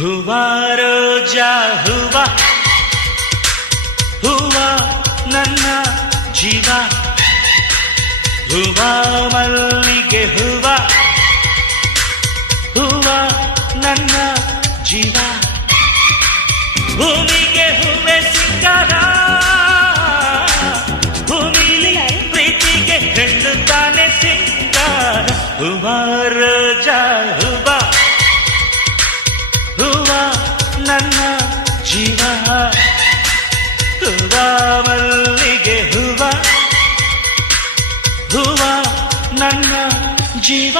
ಹೂವ ರೋಜಾ ಹೂವ ಹೂವ ನನ್ನ ಜೀವ ಹೂವ ಮಲ್ಲಿಗೆ ಹೂವ ಹೂವ ನನ್ನ ಜೀವ ಭೂಮಿಗೆ ಹೂವೆ ಸಿಂಗಾರ ಭೂಮಿಲಿ ಪ್ರೀತಿಗೆ ಹೆಣ್ಣು ತಾನೆ ಸಿಂಗಾರ ಹೂವ ರೋಜಾ ಹೂವ ಹೂವ ನನ್ನ ಜೀವ ಹೂವ ಮಲ್ಲಿಗೆ ಹೂವ ಹೂವ ನನ್ನ ಜೀವ